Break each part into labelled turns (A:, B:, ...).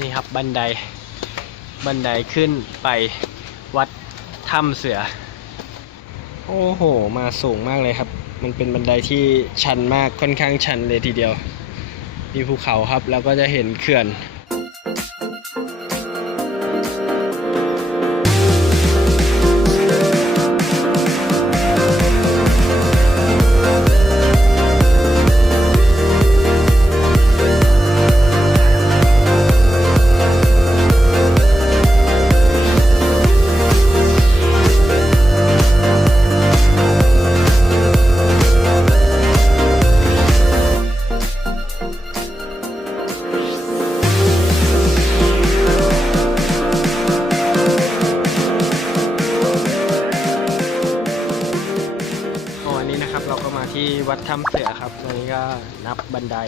A: นี่ครับบันไดบันไดขึ้นไปวัดถ้ำเสือ โอ้โห มาสูงมากเลยครับ มันเป็นบันไดที่ชันมากค่อนข้างชันเลยทีเดียว มีภูเขาครับ แล้วก็จะเห็นเขื่อน บบันได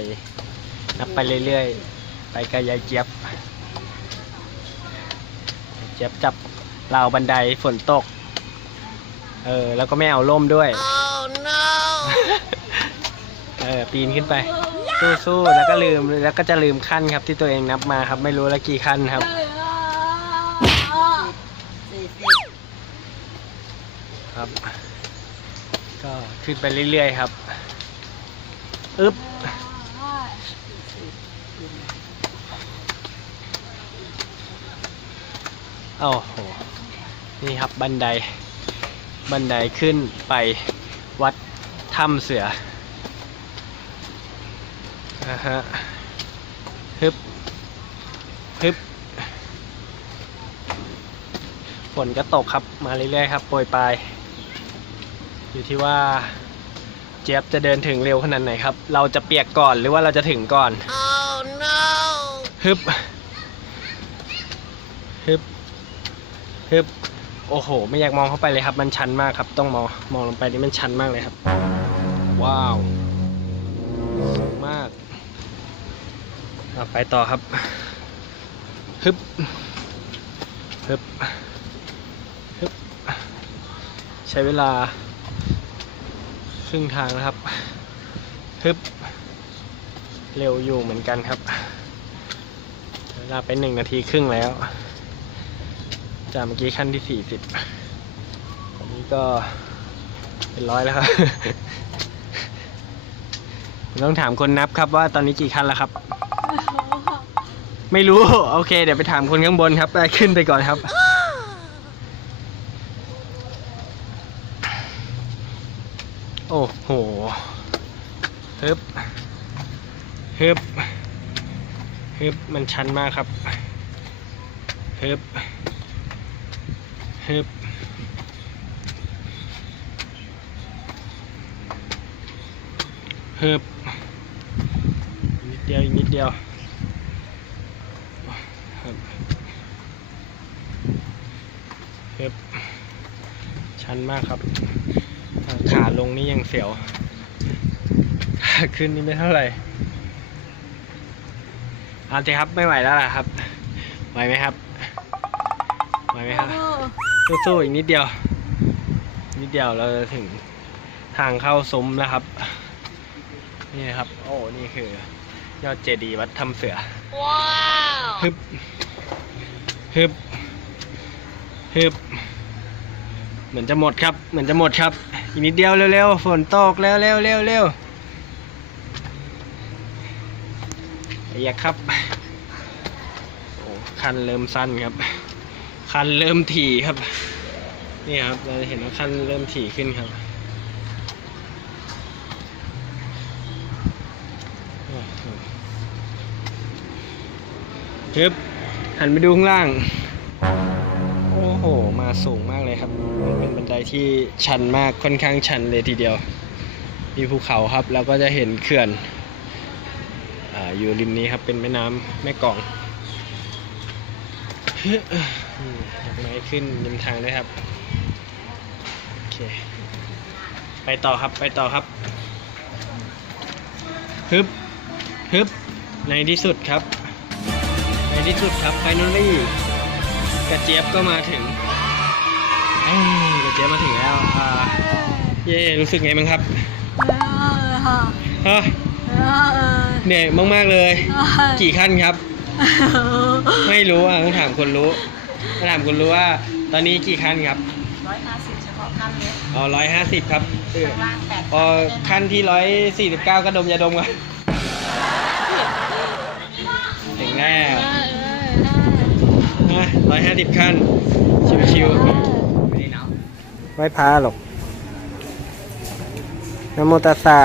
A: นับไปเรื่อยๆ ไปกับยายเจี๊ยบยายเจี๊ยบจับราวบันไดฝนตก เออ แล้วก็ไม่เอาล่มด้วยเออ ปีนขึ้นไป สู้ๆ แล้วก็ลืม แล้วก็จะลืมขั้นครับที่ตัวเองนับมาครับ ไม่รู้ละกี่ขั้นครับ
B: สี่สิบ
A: ครับ ก็ขึ้นไปเรื่อยๆ ครับ อึ๊บ โอ้โห นี่ครับบันได บันไดขึ้นไปวัดถ้ำเสือนะฮะฮึบฮึบฝนก็ตกครับ มาเรื่อยๆครับ โปรยปลาย อยู่ที่ว่าเจี๊ยบจะเดินถึงเร็วขนาดไหนครับ เราจะเปียกก่อนหรือว่าเราจะถึงก่อน
B: oh no
A: ฮึบฮึบ ฮึบโอ้โห ไม่อยากมองเข้าไปเลยครับ มันชันมากครับ ต้องมองมองลงไปนี่มันชันมากเลยครับ ว้าวสูงมากเอาไปต่อครับฮึบฮึบฮึบใช้เวลา ครึ่งทางนะครับฮึบเร็วอยู่เหมือนกันครับเวลาไปหนึ่งนาทีครึ่งแล้ว จากเมื่อกี้ขั้นที่สี่สิบตอนนี้ก็เป็นร้อยแล้วครับต้องถามคนนับครับว่าตอนนี้กี่ขั้นแล้วครับ ไม่รู้โอเค เดี๋ยวไปถามคนข้างบนครับไปขึ้นไปก่อนครับโอ้โหฮึบฮึบฮึบมันชันมากครับฮึบ ฮึบฮึบอีกนิดเดียวอีกนิดเดียวฮึบฮึบชันมากครับขาลงนี่ยังเสียวขาขึ้นนี่ไม่เท่าไหร่อาสิครับไม่ไหวแล้วล่ะครับไหวไหมครับไหวไหมครับ สู้ๆอีกนิดเดียว นิดเดียวเราจะถึงทางเข้าซุ้มแล้วครับ นี่นะครับ โอ้ นี่คือยอดเจดีย์วัดถ้ำเสือ
B: ว้าว
A: ฮึบฮึบฮึบเหมือนจะหมดครับ เหมือนจะหมดครับ อีกนิดเดียวเร็วๆ ฝนตกแล้วเร็วเร็วเร็วอยากครับ โอ้คันเริ่มสั้นครับ คันเริ่มถี่ครับ นี่ครับ เราจะเห็นว่าคันเริ่มถี่ขึ้นครับฮึบหันไปดูข้างล่าง โอ้โห มาสูงมากเลยครับ มันเป็นบันไดที่ชันมาก ค่อนข้างชันเลยทีเดียว มีภูเขาครับ แล้วก็จะเห็นเขื่อนออยู่ริมนี้ครับ เป็นแม่น้ำแม่กองอืมดอกไม้ขึ้นริมทางด้วยครับ โอเค ไปต่อครับไปต่อครับฮึบฮึบในที่สุดครับ ในที่สุดครับไฟนอลี่กระเจี๊ยบก็มาถึงเอ้ยกระเจี๊ยบมาถึงแล้วอ่าเย่รู้สึกไงบ้างครับฮะเหนื่อยมากๆเลย กี่ขั้นครับ
B: ส
A: ไม่รู้อะต้องถามคนรู้ต้องถามคนรู้ว่า ตอนนี้กี่ขั้นครับ
B: ร้อยห้าสิบเฉพาะขั้นเล็ก
A: อ๋อร้อยห้าสิบครับเออ
B: ข้างล่างแปด
A: พอขั้นที่ร้อยสี่สิบเก้าก็ดมยาดมกันถึงแล้วร้อยห้าสิบขั้น ชิวๆไม่ได้นับไม่พาหรอกนะโมตัสสะ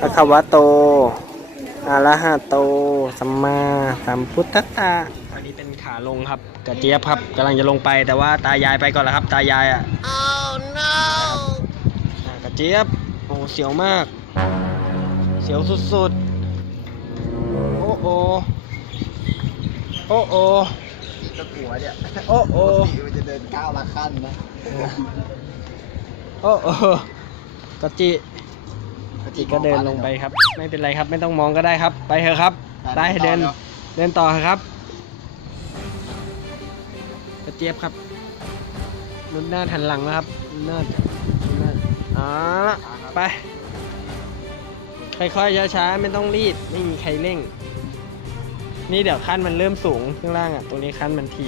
A: ภะคะวะโตอะระหะโต สัมมาสัมพุทธัสสะอั นนี้เป็นขาลงครับกระเจี๊ยบครับกำลังจะลงไปแต่ว่าตายายไปก่อนแล้วครับ ตายายอะ
B: oh no
A: อ่ากระเจี๊ยบโอ้เสียวมาก เสียวสุดๆ โอ้โอโอ้โอ
C: ก็กลัวเนี่ย
A: โอ้โอ
C: ผีมันจะเดินก้าวละขั้นนะ
A: โอ้โอกระจิกระจิก็เดินลงไปครับ ไม่เป็นไรครับไม่ต้องมองก็ได้ครับ ไปเถอะครับ ได้เดินเดินต่อเถอะครับกระ เจี๊ยบครับนุ่นหน้าทันหลังแล้วครับนุ่นหน้านนหน้าอ่าไป ค่อยๆช้าๆไม่ต้องรีบไม่มีใครเร่ง นี่เดี๋ยวขั้นมันเริ่มสูงข้างล่างอะตรงนี้ขั้นมันที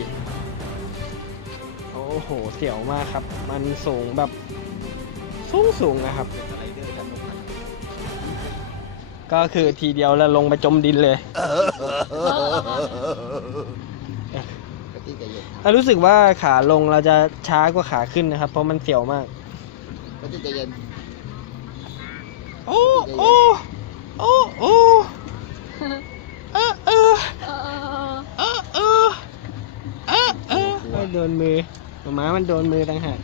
A: โอ้โหเสียวมากครับ มันสูงแบบสูงสูงนะครับ
C: ก็
A: คือทีเดียวแล้วลงไปจมดินเลย
C: กระติกใจเย็น
A: แล้วรู้สึกว่าขาลงเราจะช้ากว่าขาขึ้นนะครับ เพราะมันเสียวมาก
C: กระติกใจเย็น
A: โอ้โอ้โอ้โอ้เออเออเออเออเออเออไม่โดนมือหมามันโดนมือต่างหาก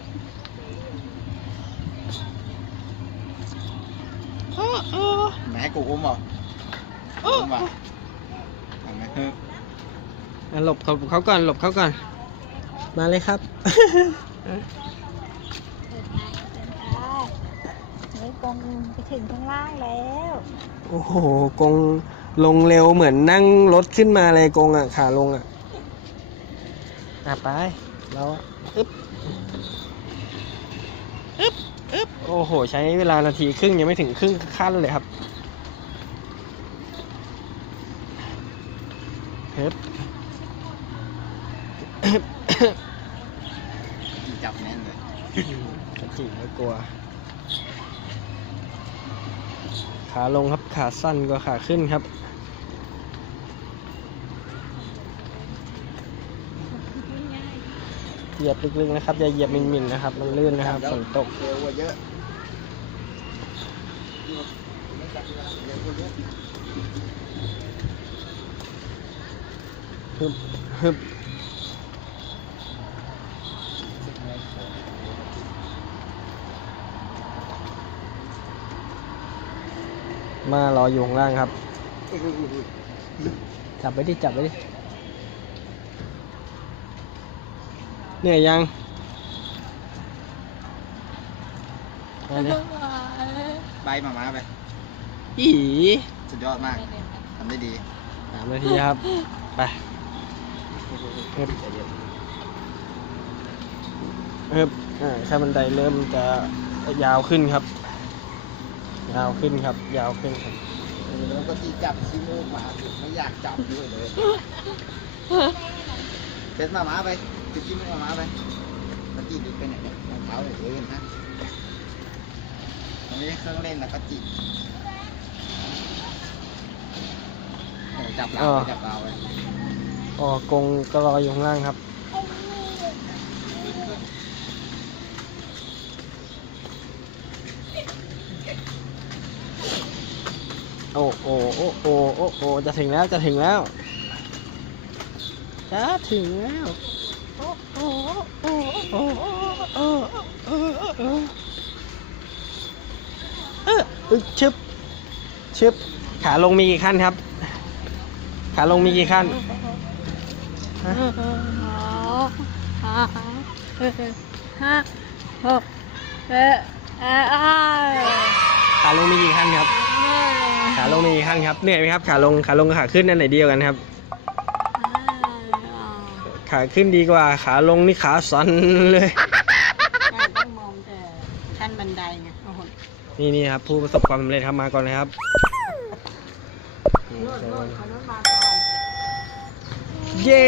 A: เออเออ
C: แม่กูอุ้มเหรอ
A: เออ
C: อุ้มว่ะเห็นไหม
A: อะหลบเขาเขาก่อนหลบเขาก่อน มาเลยครับ
D: ไม่กงไปถึงข้างล่างแล้ว
A: โอ้โหกงลงเร็วเหมือนนั่งรถขึ้นมาเลยกงอะขาลงอะอะไปแล้วอะอึ๊บอึ๊บอึ๊บโอ้โห ใช้เวลานาทีครึ่งยังไม่ถึงครึ่งขั้นเลยครับเฮ้บ
C: จีจับแน่นเลย
A: กระจิไม่กลัว ขาลงครับขาสั้นกว่าขาขึ้นครับ เหยียบลึกๆนะครับอย่าเหยียบมินๆนะครับ มันลื่นนะครับฝนตก
C: เร็วกว่าเยอะไม่จับเร็วกว่าเยอะ
A: ฮึบฮึบ มารออยู่ข้างล่างครับ จับไว้ดิจับไว้ดิเหนื่อยยังไปเลย
C: ใบหมาม้าไป
A: อี
C: สุดยอดมากทำได้ดี
A: สามนาทีครับ ไปเฮึบ
C: ใจเย็น
A: เฮึบอ่าขั้นบันไดเริ่มจะยาวขึ้นครับ ยาวขึ้นครับ ยาวขึ้นครับ
C: แล้วก็จีจับขี้มูกหมาไม่อยากจับด้วยเลยเช็ดหมาม้าไปจุดขี้มูกหมาม้าไปกระจีดึกไปไหนเนี่ยรองเท้าเลยเดินนะมันไม่ใช่เครื่องเล่นนะกระจีโอ้จับเราไปจับเราไป
A: อ๋อกงก็รออยู่ข้างล่างครับ โอ้โอ้โอ้โอ้โอ้โอ้จะถึงแล้วจะถึงแล้วจะถึงแล้วโอ้โอ้โอ้โอ้โอ้โอ้โอ้เออชึบชึบขาลงมีกี่ขั้นครับ ขาลงมีกี่ขั้น
D: ห้าหกเออ
A: ขาลงมีกี่ขั้นครับ ขาลงมีกี่ขั้นครับเหนื่อยไหมครับขาลงขาลงกับขาขึ้นอันไหนดีกว่ากันครับ ขาขึ้นดีกว่าขาลงนี่ขาสั่นเลย
B: ต้องมองแต่ขั้นบันไดไงโอ้โห
A: นี่นี่ครับผู้ประสบความสำเร็จครับมาก่อนเลยครับนี่
B: โน่น
A: เชิญ
B: โน่นเขาโน่นมาก่อน
A: เย้